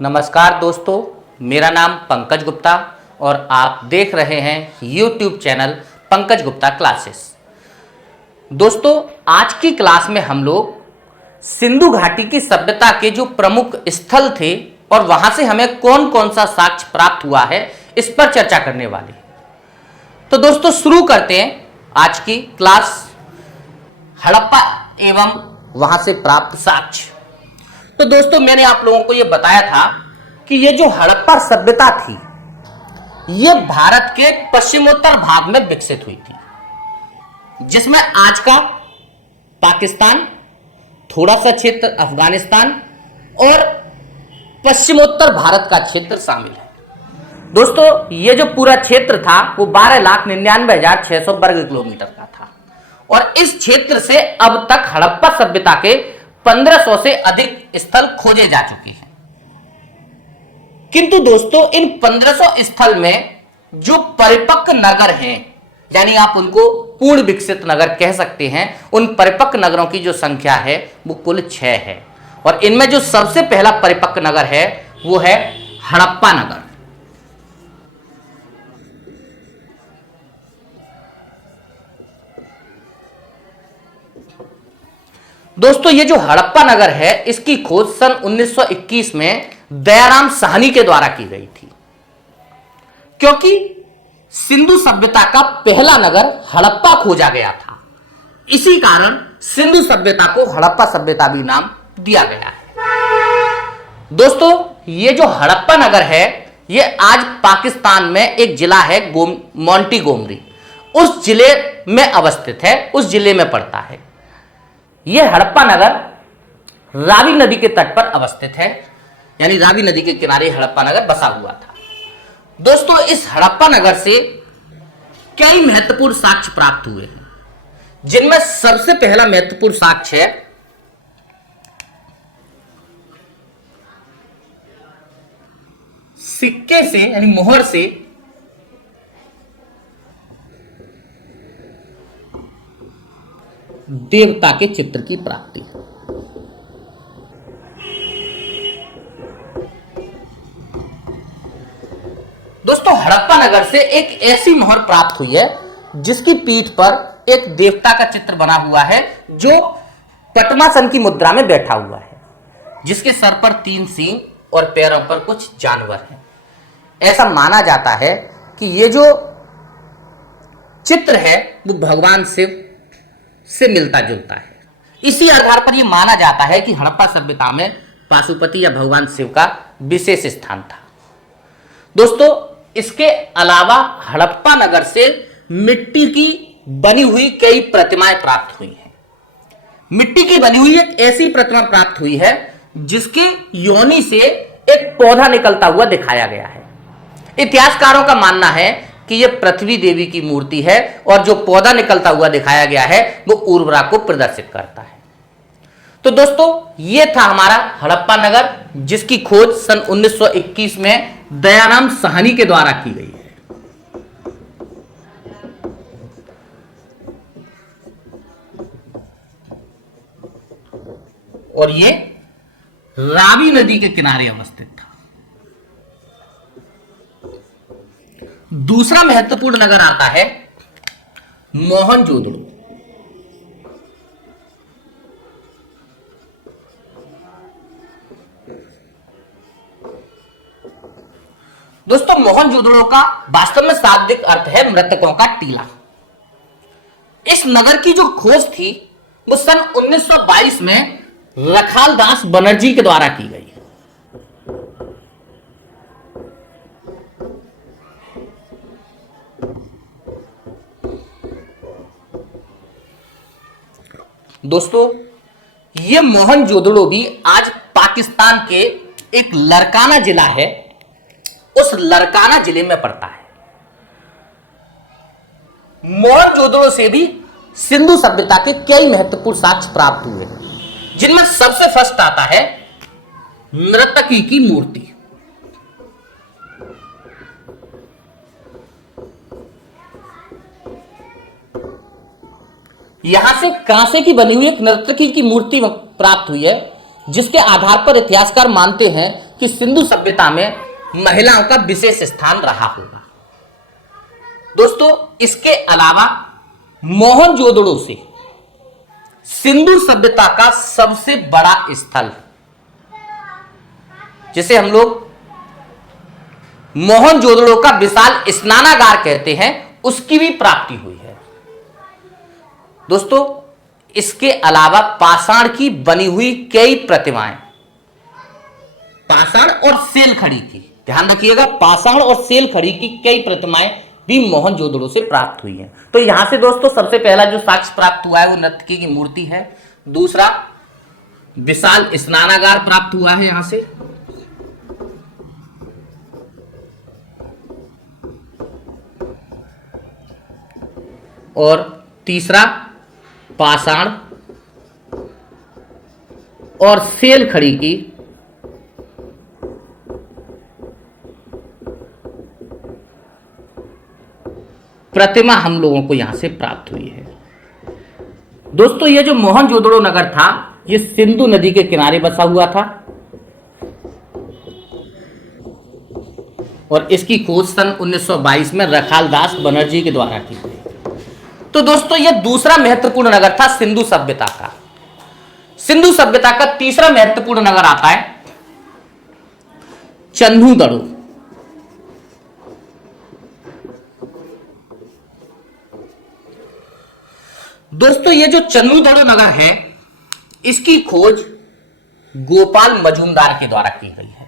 नमस्कार दोस्तों, मेरा नाम पंकज गुप्ता और आप देख रहे हैं YouTube channel Pankaj Gupta classes. दोस्तों, आज की क्लास में हम लोग सिंधु घाटी की सभ्यता के जो प्रमुख स्थल थे और वहां से हमें कौन कौन सा साक्ष्य प्राप्त हुआ है, इस पर चर्चा करने वाले हैं। तो दोस्तों, शुरू करते हैं आज की क्लास, हड़प्पा एवं वहां से प्राप्त साक्ष्य। तो दोस्तों, मैंने आप लोगों को यह बताया था कि यह जो हड़प्पा सभ्यता थी, यह भारत के पश्चिमोत्तर भाग में विकसित हुई थी, जिसमें आज का पाकिस्तान, थोड़ा सा क्षेत्र अफगानिस्तान और पश्चिमोत्तर भारत का क्षेत्र शामिल है। दोस्तों, यह जो पूरा क्षेत्र था वो 12,99,600 वर्ग किलोमीटर का था और इस क्षेत्र से अब तक हड़प्पा सभ्यता के 1500 से अधिक स्थल खोजे जा चुके हैं। किंतु दोस्तों, इन 1500 स्थल में जो परिपक्व नगर हैं, यानी आप उनको पूर्ण विकसित नगर कह सकते हैं, उन परिपक्व नगरों की जो संख्या है वो कुल 6 है और इनमें जो सबसे पहला परिपक्व नगर है वो है हड़प्पा नगर। दोस्तों, ये जो हड़प्पा नगर है, इसकी खोज सन 1921 में दयाराम साहनी के द्वारा की गई थी, क्योंकि सिंधु सभ्यता का पहला नगर हड़प्पा खोजा गया था। इसी कारण सिंधु सभ्यता को हड़प्पा सभ्यता भी नाम दिया गया है। दोस्तों, ये जो हड़प्पा नगर है, ये आज पाकिस्तान में एक जिला है मोंटीगोमरी, उस जिले में अवस्थित है, उस जिले में पड़ता है। यह हड़प्पा नगर रावी नदी के तट पर अवस्थित है, यानी रावी नदी के किनारे हड़प्पा नगर बसा हुआ था। दोस्तों, इस हड़प्पा नगर से कई महत्वपूर्ण साक्ष्य प्राप्त हुए हैं, जिनमें सबसे पहला महत्वपूर्ण साक्ष्य है सिक्के से, यानी मोहर से देवता के चित्र की प्राप्ति। दोस्तों, हड़प्पा नगर से एक ऐसी मोहर प्राप्त हुई है जिसकी पीठ पर एक देवता का चित्र बना हुआ है, जो पद्मासन की मुद्रा में बैठा हुआ है, जिसके सर पर 3 सींग और पैरों पर कुछ जानवर हैं। ऐसा माना जाता है कि यह जो चित्र है वो भगवान शिव से मिलता जुलता है। इसी आधार पर यह माना जाता है कि हड़प्पा सभ्यता में पाशुपति या भगवान शिव का विशेष स्थान था। दोस्तों, इसके अलावा हड़प्पा नगर से मिट्टी की बनी हुई कई प्रतिमाएं प्राप्त हुई हैं। मिट्टी की बनी हुई एक ऐसी प्रतिमा प्राप्त हुई है जिसके योनि से एक पौधा निकलता हुआ दिखाया गया है। इतिहासकारों का मानना है कि यह पृथ्वी देवी की मूर्ति है और जो पौधा निकलता हुआ दिखाया गया है वो उर्वरा को प्रदर्शित करता है। तो दोस्तों, यह था हमारा हड़प्पा नगर, जिसकी खोज सन 1921 में दयाराम साहनी के द्वारा की गई है। और यह रावी नदी के किनारे अवस्थित था। दूसरा महत्वपूर्ण नगर आता है मोहनजोदड़ो। दोस्तों, मोहनजोदड़ो का वास्तव में शाब्दिक अर्थ है मृतकों का टीला। इस नगर की जो खोज थी वो सन 1922 में रखाल दास बनर्जी के द्वारा की गई है। दोस्तों, यह मोहनजोदड़ो भी आज पाकिस्तान के एक लरकाना जिला है, उस लरकाना जिले में पड़ता है। मोहनजोदड़ो से भी सिंधु सभ्यता के कई महत्वपूर्ण साक्ष्य प्राप्त हुए हैं, जिनमें सबसे फर्स्ट आता है नर्तकी की मूर्ति। यहां से कांसे की बनी हुई एक नर्तकी की मूर्ति प्राप्त हुई है, जिसके आधार पर इतिहासकार मानते हैं कि सिंधु सभ्यता में महिलाओं का विशेष स्थान रहा होगा। दोस्तों, इसके अलावा मोहनजोदड़ो से सिंधु सभ्यता का सबसे बड़ा स्थल, जिसे हम लोग मोहनजोदड़ो का विशाल स्नानागार कहते हैं, उसकी भी प्राप्ति हुई है। दोस्तों, इसके अलावा पाषाण की बनी हुई कई प्रतिमाएं, पाषाण और सेलखड़ी की, ध्यान रखिएगा, पाषाण और सेलखड़ी की कई प्रतिमाएं भी मोहनजोदड़ो से प्राप्त हुई है। तो यहां से दोस्तों सबसे पहला जो साक्ष्य प्राप्त हुआ है वो नर्तकी की मूर्ति है। दूसरा, विशाल स्नानागार प्राप्त हुआ है यहां से। और तीसरा, पाषाण और सेलखड़ी की प्रतिमा हम लोगों को यहां से प्राप्त हुई है। दोस्तों, ये जो मोहनजोदड़ो नगर था, ये सिंधु नदी के किनारे बसा हुआ था और इसकी खोज सन 1922 में रखालदास बनर्जी के द्वारा की गई। तो दोस्तों, यह दूसरा महत्वपूर्ण नगर था सिंधु सभ्यता का। सिंधु सभ्यता का तीसरा महत्वपूर्ण नगर आता है चन्नूदड़ो। दोस्तों, ये जो चन्नूदड़ो नगर है, इसकी खोज गोपाल मजूमदार के द्वारा की गई है,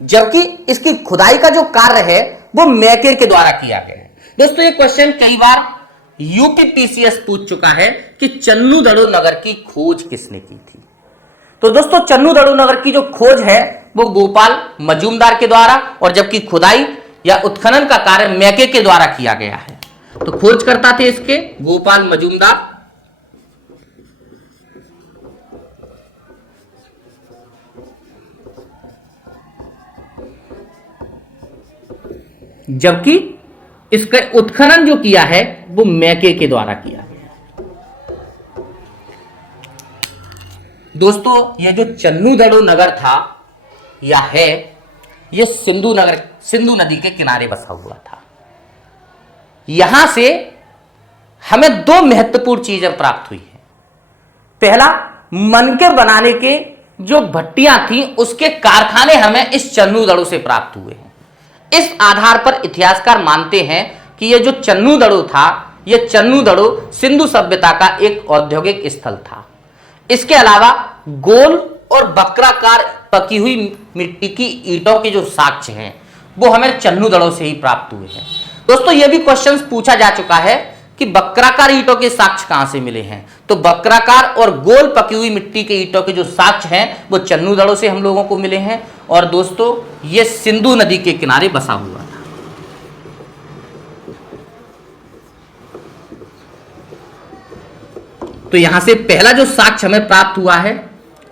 जबकि इसकी खुदाई का जो कार्य है वो मैके के द्वारा किया गया है। दोस्तों, ये क्वेश्चन कई बार यूपीपीसीएस पूछ चुका है कि चन्नूदड़ो नगर की खोज किसने की थी। तो दोस्तों, चन्नूदड़ो नगर की जो खोज है वो गोपाल मजूमदार के द्वारा, और जबकि खुदाई या उत्खनन का कार्य मैके के द्वारा किया गया है। तो खोजकर्ता थे इसके गोपाल मजूमदार। जबकि इसका उत्खनन जो किया है वो मैके के द्वारा किया गया। दोस्तों, यह जो चन्नूदड़ो नगर था या है, यह सिंधु नदी के किनारे बसा हुआ था। यहां से हमें दो महत्वपूर्ण चीजें प्राप्त हुई है। पहला, मनके बनाने के जो भट्टियां थी उसके कारखाने हमें इस चन्नूदड़ो से प्राप्त हुए हैं। इस आधार पर इतिहासकार मानते हैं कि यह जो चन्नूदड़ो था, यह चन्नूदड़ो सिंधु सभ्यता का एक औद्योगिक स्थल था। इसके अलावा गोल और वक्राकार पकी हुई मिट्टी की ईंटों के जो साक्ष्य हैं वो हमें चन्नूदड़ो से ही प्राप्त हुए हैं। दोस्तों, यह भी क्वेश्चन पूछा जा चुका है कि वक्राकार ईंटों के साक्ष्य कहां से मिले हैं। तो वक्राकार और गोल पकी हुई मिट्टी के ईंटों के जो साक्ष्य हैं वो चन्नूदड़ो से हम लोगों को मिले हैं। और दोस्तों, यह सिंधु नदी के किनारे बसा हुआ था। तो यहां से पहला जो साक्ष्य हमें प्राप्त हुआ है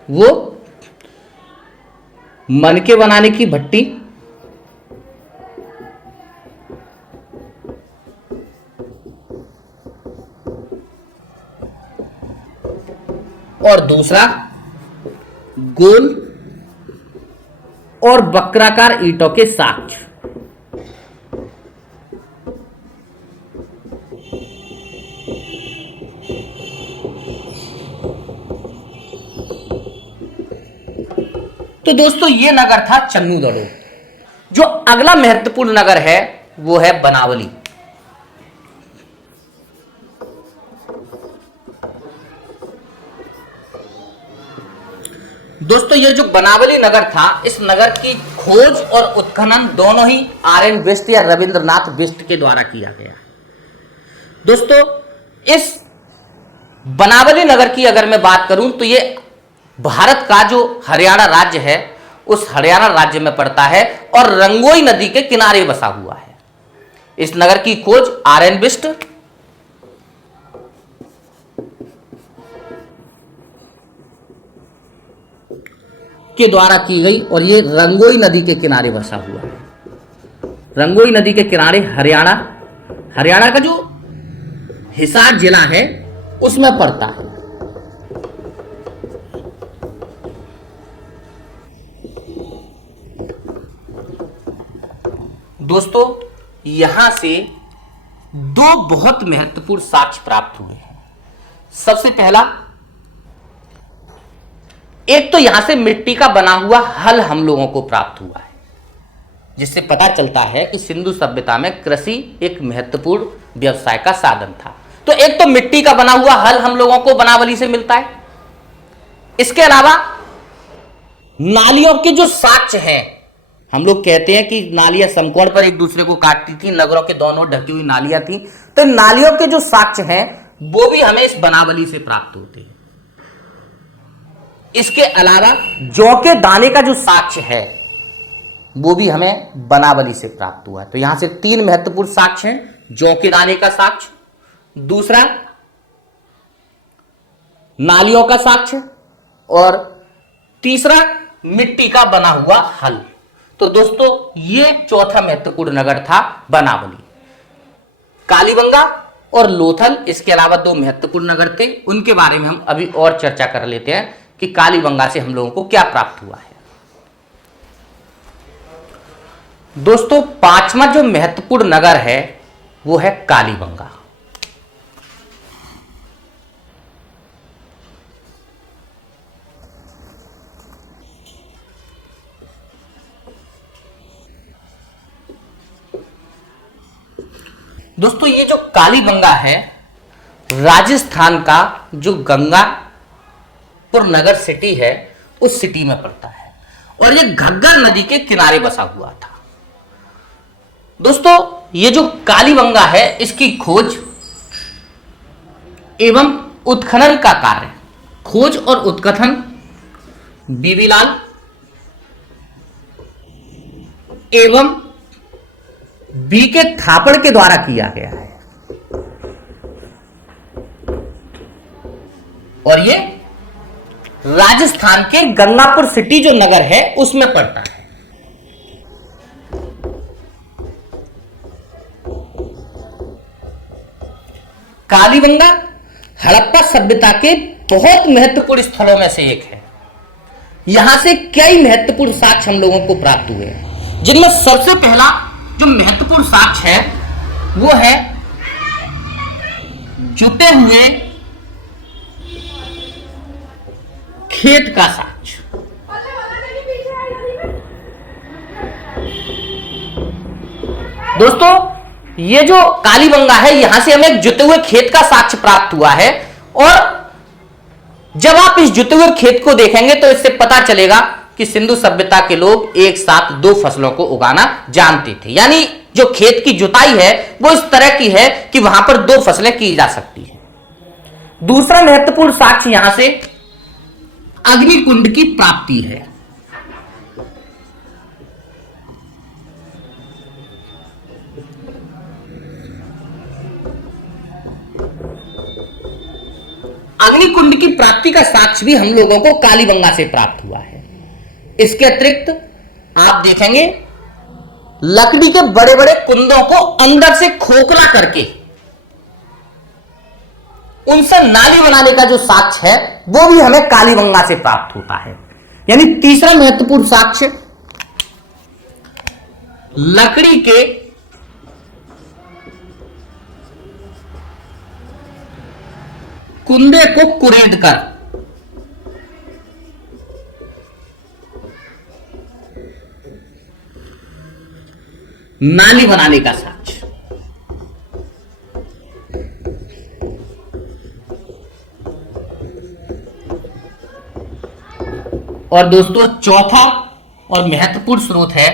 वो मनके बनाने की भट्टी, और दूसरा गोल और वक्राकार ईंटों के साक्ष्य। तो दोस्तों, यह नगर था चन्नूदड़ो। जो अगला महत्वपूर्ण नगर है वो है बनावली। दोस्तों, ये जो बनावली नगर था, इस नगर की खोज और उत्खनन दोनों ही आर.एन. बिष्ट या रविंद्रनाथ बिष्ट के द्वारा किया गया। दोस्तों, इस बनावली नगर की अगर मैं बात करूं तो ये भारत का जो हरियाणा राज्य है उस हरियाणा राज्य में पड़ता है और रंगोई नदी के किनारे बसा हुआ है। इस नगर की खोज आर.एन. बिष्ट के द्वारा की गई और ये रंगोई नदी के किनारे बसा हुआ है। रंगोई नदी के किनारे हरियाणा का जो हिसार जिला है उसमें पड़ता है। दोस्तों यहां से दो बहुत महत्वपूर्ण साक्ष्य प्राप्त हुए हैं। सबसे पहला, एक तो यहां से मिट्टी का बना हुआ हल हम लोगों को प्राप्त हुआ है, जिससे पता चलता है कि सिंधु सभ्यता में कृषि एक महत्वपूर्ण व्यवसाय का साधन था। तो एक तो मिट्टी का बना हुआ हल हम लोगों को बनावली से मिलता है। इसके अलावा नालियों के जो साक्ष्य हैं, हम लोग कहते हैं कि नालियां समकोण पर एक दूसरे को काटती थी, नगरों के दोनों ढकी हुई नालियां थी, तो नालियों के जो साक्ष्य हैं वो भी हमें इस बनावली से प्राप्त होते हैं। इसके अलावा जौ के दाने का जो साक्ष्य है वो भी हमें बनावली से प्राप्त हुआ है। तो यहां से तीन महत्वपूर्ण साक्ष्य हैं, जौ के दाने का साक्ष्य, दूसरा नालियों का साक्ष्य, और तीसरा मिट्टी का बना हुआ हल। तो दोस्तों ये चौथा महत्वपूर्ण नगर था बनावली। कालीबंगा और लोथल इसके अलावा दो महत्वपूर्ण नगर थे, उनके बारे में हम अभी और चर्चा कर लेते हैं कि कालीबंगा से हम लोगों को क्या प्राप्त हुआ है। दोस्तों पांचवा जो महत्वपूर्ण नगर है वो है कालीबंगा। दोस्तों ये जो कालीबंगा है राजस्थान का जो गंगापुर नगर सिटी है उस सिटी में पड़ता है, और ये घग्गर नदी के किनारे बसा हुआ था। दोस्तों ये जो कालीबंगा है इसकी खोज एवं उत्खनन का कार्य, खोज और उत्खनन बीबीलाल एवं बी के थापड़ के द्वारा किया गया है, और ये राजस्थान के गंगापुर सिटी जो नगर है उसमें पड़ता है। कालीबंगा हड़प्पा सभ्यता के बहुत महत्वपूर्ण स्थलों में से एक है। यहां से कई महत्वपूर्ण साक्ष्य हम लोगों को प्राप्त हुए हैं, जिनमें सबसे पहला जो महत्वपूर्ण साक्ष्य है वो है जुते हुए खेत का साक्ष्य। दोस्तों ये जो कालीबंगा है यहां से हमें जुते हुए खेत का साक्ष्य प्राप्त हुआ है, और जब आप इस जुते हुए खेत को देखेंगे तो इससे पता चलेगा कि सिंधु सभ्यता के लोग एक साथ दो फसलों को उगाना जानते थे। यानी जो खेत की जुताई है वो इस तरह की है कि वहां पर दो फसलें की जा सकती हैं। दूसरा महत्वपूर्ण साक्ष्य यहां से अग्निकुंड की प्राप्ति है। अग्निकुंड की प्राप्ति का साक्ष्य भी हम लोगों को कालीबंगा से प्राप्त हुआ है। इसके अतिरिक्त आप देखेंगे लकड़ी के बड़े बड़े कुंदों को अंदर से खोखला करके उनसे नाली बनाने का जो साक्ष्य है वो भी हमें कालीबंगा से प्राप्त होता है। यानी तीसरा महत्वपूर्ण साक्ष्य लकड़ी के कुंदे को कुरेद कर नाली बनाने का साक्ष्य। और दोस्तों चौथा और महत्वपूर्ण स्रोत है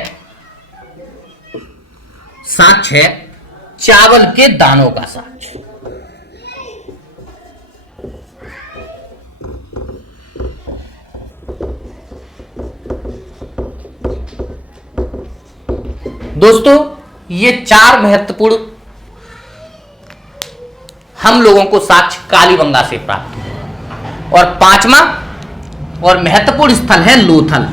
साक्ष्य है चावल के दानों का साक्ष्य। दोस्तों ये चार महत्वपूर्ण हम लोगों को साक्ष्य कालीबंगा से प्राप्त हुआ, और पांचवा और महत्वपूर्ण स्थल है लोथल।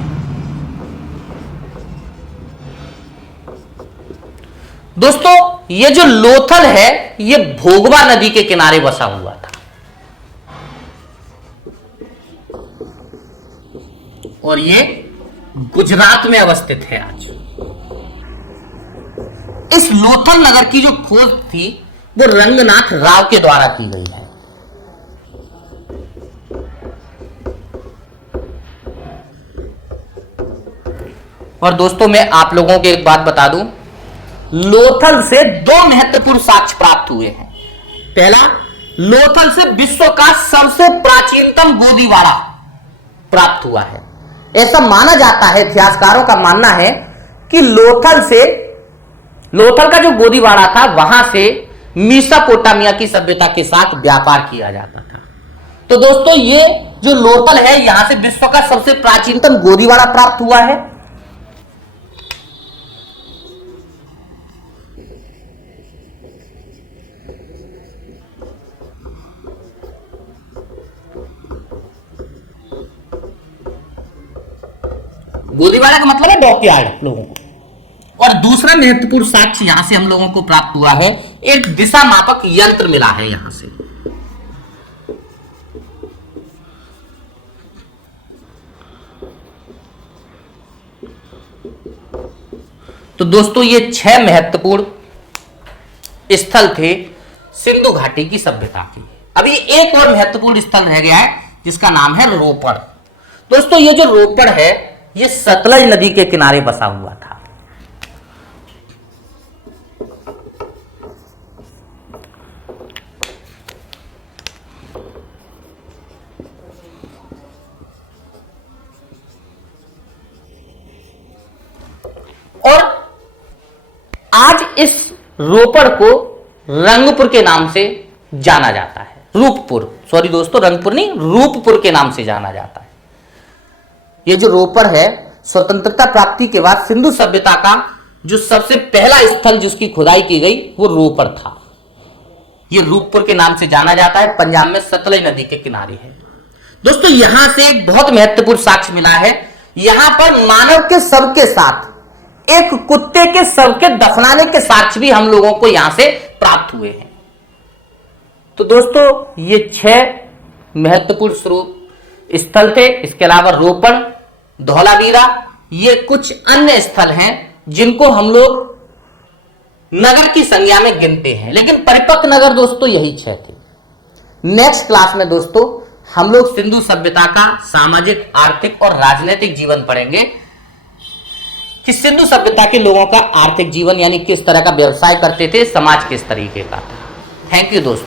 दोस्तों ये जो लोथल है ये भोगवा नदी के किनारे बसा हुआ था, और ये गुजरात में अवस्थित है आज। इस लोथल नगर की जो खोज थी वो रंगनाथ राव के द्वारा की गई है। और दोस्तों मैं आप लोगों को एक बात बता दूं, लोथल से दो महत्वपूर्ण साक्ष्य प्राप्त हुए हैं। पहला, लोथल से विश्व का सबसे प्राचीनतम गोदीवाड़ा प्राप्त हुआ है। ऐसा माना जाता है, इतिहासकारों का मानना है कि लोथल का जो गोदीवाड़ा था वहां से मेसोपोटामिया की सभ्यता के साथ व्यापार किया जाता था। तो दोस्तों ये जो लोथल है, यहां से विश्व का सबसे प्राचीनतम गोदीवाड़ा प्राप्त हुआ है। गोदीवाड़ा का मतलब है डॉकयार्ड लोगों को। और दूसरा महत्वपूर्ण साक्ष्य यहां से हम लोगों को प्राप्त हुआ है, एक दिशा मापक यंत्र मिला है यहां से। तो दोस्तों ये 6 महत्वपूर्ण स्थल थे सिंधु घाटी की सभ्यता के। अभी एक और महत्वपूर्ण स्थल रह गया है जिसका नाम है रोपड़। दोस्तों ये जो रोपड़ है ये सतलज नदी के किनारे बसा हुआ था। और आज इस रोपड़ को रंगपुर के नाम से जाना जाता है। रूपपुर, सॉरी दोस्तों, रंगपुर नहीं, रूपपुर के नाम से जाना जाता है। ये जो रोपड़ है, स्वतंत्रता प्राप्ति के बाद सिंधु सभ्यता का जो सबसे पहला स्थल जिसकी खुदाई की गई वो रोपड़ था। ये रूपपुर के नाम से जाना जाता है, पंजाब में सतलज नदी के किनारे है। दोस्तों यहां से एक बहुत महत्वपूर्ण साक्ष्य मिला है। यहां पर मानव के शव के साथ एक कुत्ते के शव के दफनाने के साक्ष्य भी हम लोगों को यहां से प्राप्त हुए हैं। तो दोस्तों ये 6 महत्वपूर्ण स्वरूप स्थल थे। इसके अलावा रोपड़, धौलावीरा, ये कुछ अन्य स्थल हैं जिनको हम लोग नगर की संज्ञा में गिनते हैं, लेकिन परिपक्व नगर दोस्तों यही 6 थे। नेक्स्ट क्लास में दोस्तों हम लोग सिंधु सभ्यता का सामाजिक, आर्थिक और राजनीतिक जीवन पढ़ेंगे कि सिंधु सभ्यता के लोगों का आर्थिक जीवन यानी किस तरह का व्यवसाय करते थे, समाज किस तरीके का था। थैंक यू दोस्तों।